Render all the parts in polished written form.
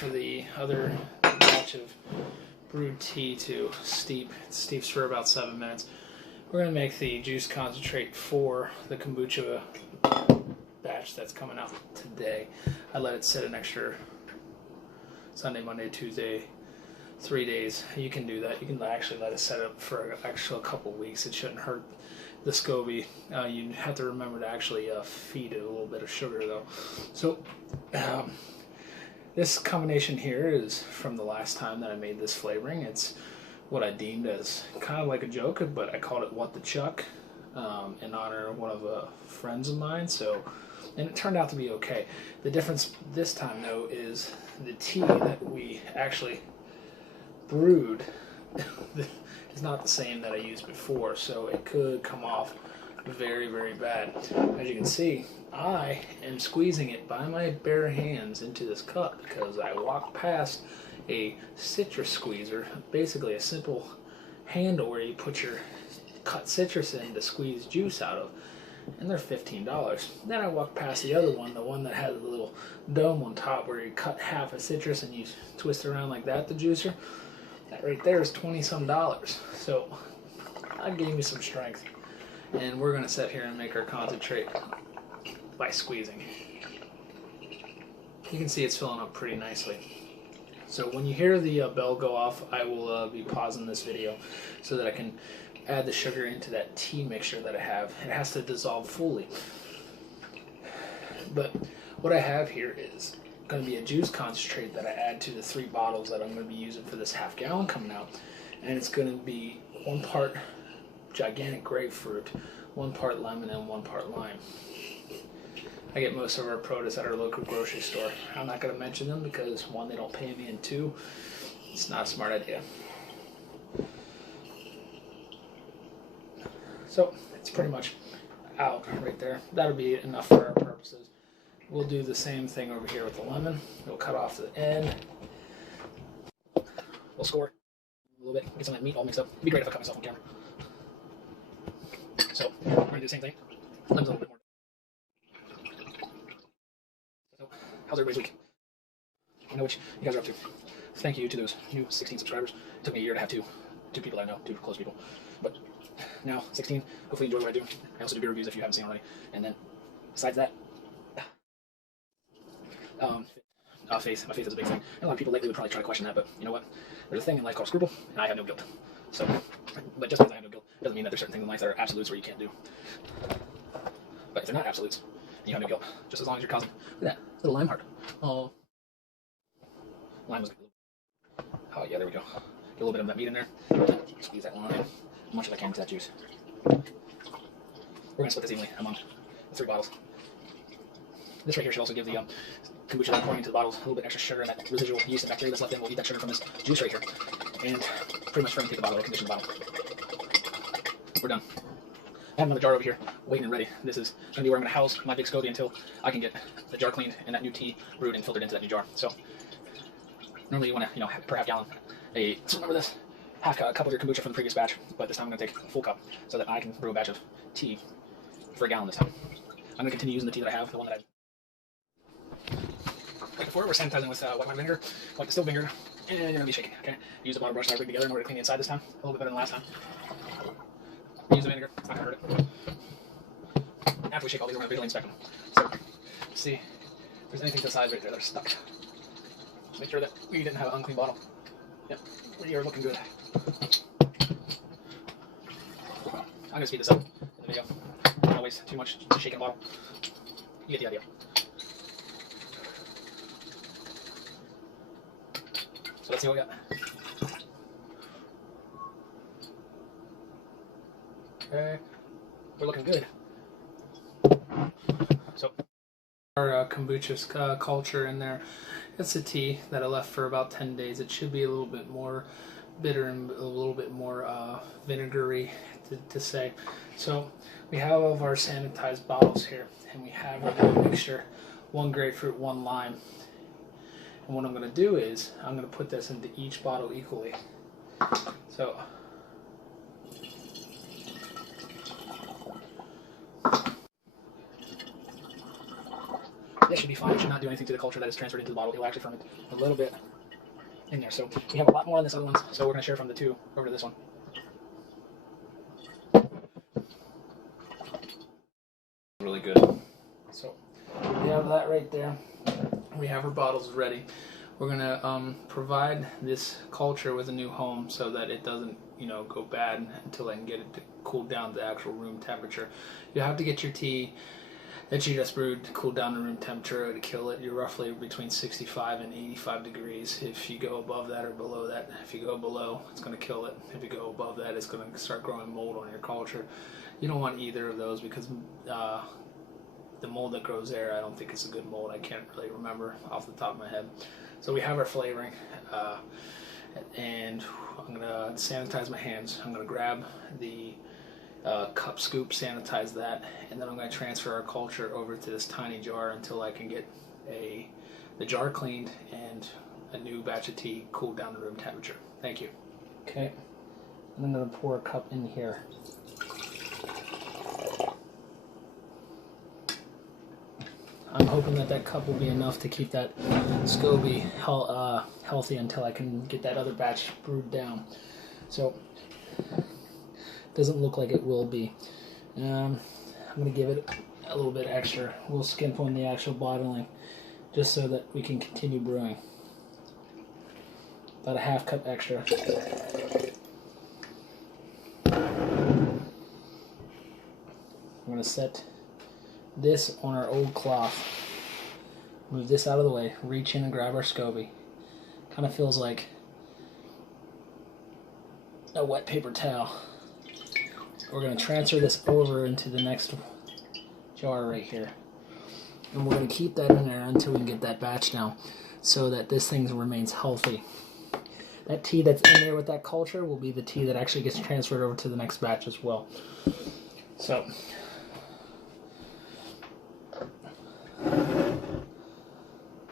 for the other batch of brewed tea to steep. It steeps for about 7 minutes. We're going to make the juice concentrate for the kombucha batch that's coming out today. I let it sit an extra Sunday, Monday, Tuesday, 3 days. You can do that. You can actually let it set up for an extra couple weeks. It shouldn't hurt the SCOBY. You have to remember to actually feed it a little bit of sugar though. So this combination here is from the last time that I made this flavoring. It's what I deemed as kind of like a joke, but I called it What the Chuck in honor of one of friends of mine. So, and it turned out to be okay. The difference this time though is the tea that we actually brewed is not the same that I used before, so it could come off very, very bad. As you can see, I am squeezing it by my bare hands into this cup because I walked past a citrus squeezer, basically a simple handle where you put your cut citrus in to squeeze juice out of, and they're $15. Then I walked past the other one, the one that has a little dome on top where you cut half a citrus and you twist it around like that, the juicer. That right there is $20-some. So that gave me some strength. And we're going to sit here and make our concentrate by squeezing. You can see it's filling up pretty nicely. So when you hear the bell go off, I will be pausing this video so that I can add the sugar into that tea mixture that I have. It has to dissolve fully. But what I have here is going to be a juice concentrate that I add to the 3 bottles that I'm going to be using for this half gallon coming out. And it's going to be 1 part gigantic grapefruit, 1 part lemon, and 1 part lime. I get most of our produce at our local grocery store. I'm not going to mention them because 1, they don't pay me, and 2, it's not a smart idea. So it's pretty much out right there. That'll be enough for our purposes. We'll do the same thing over here with the lemon. We'll cut off the end. We'll score a little bit, get some of that meat all mixed up. It'd be great if I cut myself on camera. So we're going to do the same thing. Lemon's a little bit more. So, how's everybody's week? I know what you guys are up to. Thank you to those new 16 subscribers. It took me a year to have two people I know, 2 close people. But now 16. Hopefully you enjoy what I do. I also do beer reviews if you haven't seen already. And then besides that, faith. My faith is a big thing. And a lot of people lately would probably try to question that, but you know what? There's a thing in life called scruple, and I have no guilt. So, but just because I have no guilt, it doesn't mean that there's certain things in life that are absolutes where you can't do. But if they're not absolutes, and you have no guilt, just as long as you're causing, look at that little lime heart. Oh, lime was good. Oh yeah, there we go. Get a little bit of that meat in there. Squeeze that lime as much as I can into that juice. We're gonna split this evenly among the 3 bottles. This right here should also give the kombucha that I'm pouring into the bottles a little bit extra sugar, and that residual yeast and bacteria that's left in will eat that sugar from this juice right here. And pretty much fermentate the bottle or condition the bottle. We're done. I have another jar over here waiting and ready. This is going to be where I'm going to house my big SCOBY until I can get the jar cleaned and that new tea brewed and filtered into that new jar. So normally you want to, per half gallon, so remember this, half cup of your kombucha from the previous batch, but this time I'm going to take a full cup so that I can brew a batch of tea for a gallon this time. I'm going to continue using the tea that I have, the one that like before. We're sanitizing with white wine vinegar, like distilled vinegar, and you're going to be shaking, okay? Use the bottle brush that I rigged together in order to clean the inside this time, a little bit better than last time. Use the vinegar, it's not going to hurt it. After we shake all these, we're going to visually inspect them. So, see if there's anything to the sides right there that are stuck. Make sure that we didn't have an unclean bottle. Yep, we are looking good. I'm going to speed this up in the video. Don't want to waste too much to shake a bottle. You get the idea. So let's see what we got. Okay, we're looking good. So our kombucha culture in there. It's a tea that I left for about 10 days. It should be a little bit more bitter and a little bit more vinegary to say. So we have all of our sanitized bottles here, and we have our mixture, 1 grapefruit, 1 lime. And what I'm going to do is I'm going to put this into each bottle equally. So this should be fine. It should not do anything to the culture that is transferred into the bottle. It will actually ferment a little bit in there. So we have a lot more on this other one, so we're going to share from the 2 over to this one. Really good. So we have that right there. We have our bottles ready. We're going to provide this culture with a new home so that it doesn't, you know, go bad until I can get it to cool down to the actual room temperature. You have to get your tea that you just brewed to cool down to room temperature to kill it. You're roughly between 65 and 85 degrees. If you go above that or below that, if you go below, it's going to kill it. If you go above that, it's going to start growing mold on your culture. You don't want either of those because the mold that grows there, I don't think it's a good mold. I can't really remember off the top of my head. So we have our flavoring, and I'm going to sanitize my hands. I'm going to grab the cup scoop, sanitize that, and then I'm going to transfer our culture over to this tiny jar until I can get the jar cleaned and a new batch of tea cooled down to room temperature. Thank you. Okay, and I'm going to pour a cup in here. I'm hoping that that cup will be enough to keep that SCOBY healthy until I can get that other batch brewed down. So, doesn't look like it will be. I'm going to give it a little bit extra. We'll skimp on the actual bottling just so that we can continue brewing. About a half cup extra. I'm going to set this on our old cloth. Move this out of the way. Reach in and grab our SCOBY. Kind of feels like a wet paper towel. We're going to transfer this over into the next jar right here. And we're going to keep that in there until we can get that batch down so that this thing remains healthy. That tea that's in there with that culture will be the tea that actually gets transferred over to the next batch as well. So,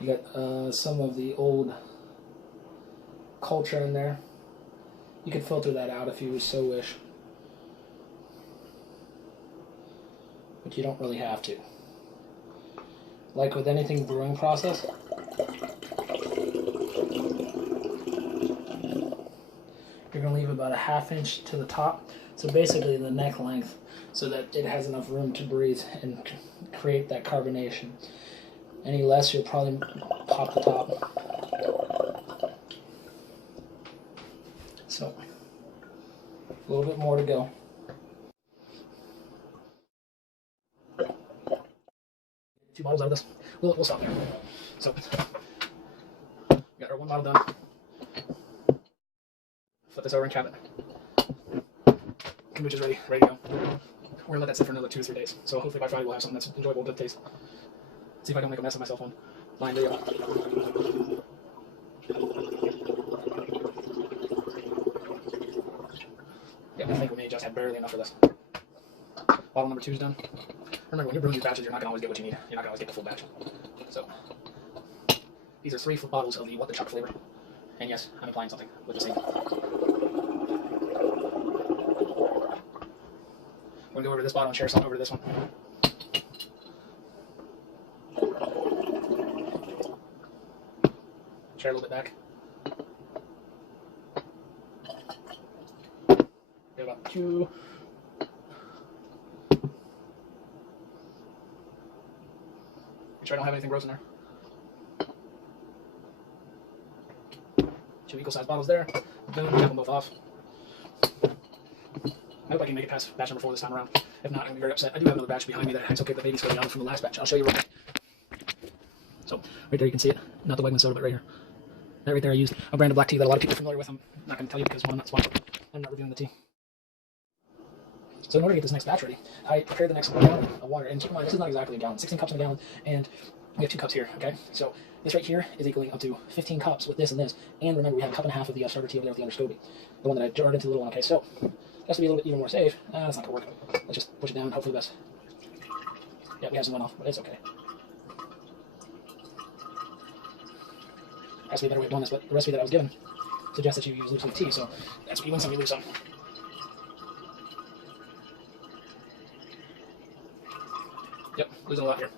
you got some of the old culture in there. You could filter that out if you so wish, but you don't really have to. Like with anything brewing process, you're going to leave about a ½ inch to the top, so basically the neck length, so that it has enough room to breathe and create that carbonation. Any less, you'll probably pop the top. So, a little bit more to go. Two bottles out of this. We'll stop there. So, we got our one bottle done. Flip this over and cap it. Kombucha's ready to go. We're gonna let that sit for another 2 to 3 days. So hopefully by Friday we'll have something that's enjoyable to taste. See if I don't make a mess of myself on line video. Yeah, I think we may just have barely enough for this. Bottle number 2 is done. Remember, when you're brewing these batches, you're not going to always get what you need. You're not going to always get the full batch. So, these are 3 bottles of the What the Chuck flavor. And yes, I'm applying something with the same. We're going to go over to this bottle and share some over to this one. Share a little bit back. Get about 2. Make sure I don't have anything gross in there. 2 equal sized bottles there. Boom, cap them both off. I hope I can make it past batch number 4 this time around. If not, I'm going to be very upset. I do have another batch behind me that I took the baby SCOBY out from the last batch. I'll show you real quick. So, right there you can see it. Not the Wegman soda, but right here. That right there I used a brand of black tea that a lot of people are familiar with. I'm not going to tell you because, one, I'm not sponsored. I'm not reviewing the tea. So in order to get this next batch ready, I prepared the next 1 gallon of water. And keep in mind, this is not exactly a gallon. 16 cups in a gallon. And we have 2 cups here, okay? So this right here is equaling up to 15 cups with this and this. And remember, we have a cup and a half of the starter tea over there with the other SCOBY. The one that I jarred into the little one, okay? So, that's to be a little bit even more safe. That's not going to work. Let's just push it down and hope for the best. Yeah, we have some runoff, but it's okay. Has to be a better way of doing this, but the recipe that I was given suggests that you use loose leaf tea, so that's what you win some, you lose some. Yep, losing a lot here.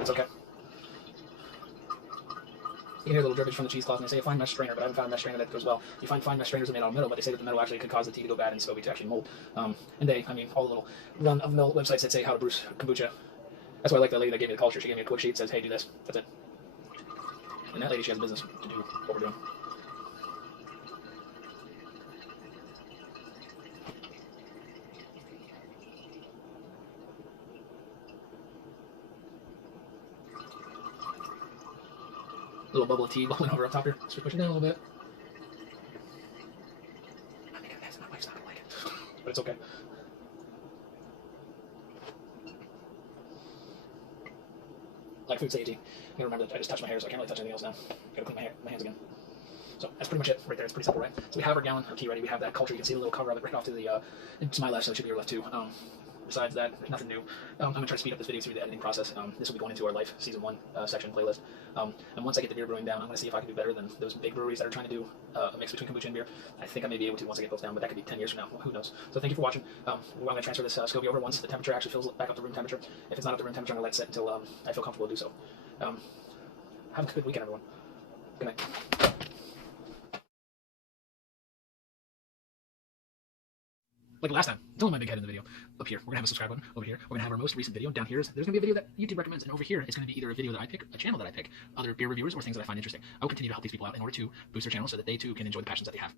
It's okay. You can hear a little drippage from the cheesecloth, and they say a fine mesh strainer, but I haven't found a mesh strainer that goes well. You find fine mesh strainers that are made out of metal, but they say that the metal actually could cause the tea to go bad and SCOBY to actually mold. And all the little run-of-the-mill websites that say how to brew kombucha. That's why I like that lady that gave me the culture. She gave me a quick sheet that says, hey, do this. That's it. And that lady, she has a business to do what we're doing. A little bubble of tea bubbling over up top here. Just push it down a little bit. I'm making a mess, and my wife's not gonna like it, but it's okay. Like food safety, I gotta remember that I just touched my hair, so I can't really touch anything else now. Gotta clean my hands again. So that's pretty much it right there. It's pretty simple, right? So we have our gallon of tea ready. We have that culture. You can see the little cover of it right off to the to my left, so it should be your left too. Besides that, there's nothing new. I'm going to try to speed up this video through the editing process. This will be going into our Life Season 1 section playlist. And once I get the beer brewing down, I'm going to see if I can do better than those big breweries that are trying to do a mix between kombucha and beer. I think I may be able to once I get those down, but that could be 10 years from now. Well, who knows? So thank you for watching. I'm going to transfer this SCOBY over once the temperature actually fills back up to room temperature. If it's not up to room temperature, I'm going to let it sit until I feel comfortable to do so. Have a good weekend, everyone. Good night. Like last time, it's only my big head in the video. Up here, we're gonna have a subscribe button. Over here, we're gonna have our most recent video. Down here, there's gonna be a video that YouTube recommends, and over here, it's gonna be either a video that I pick, a channel that I pick, other beer reviewers, or things that I find interesting. I will continue to help these people out in order to boost their channels so that they too can enjoy the passions that they have.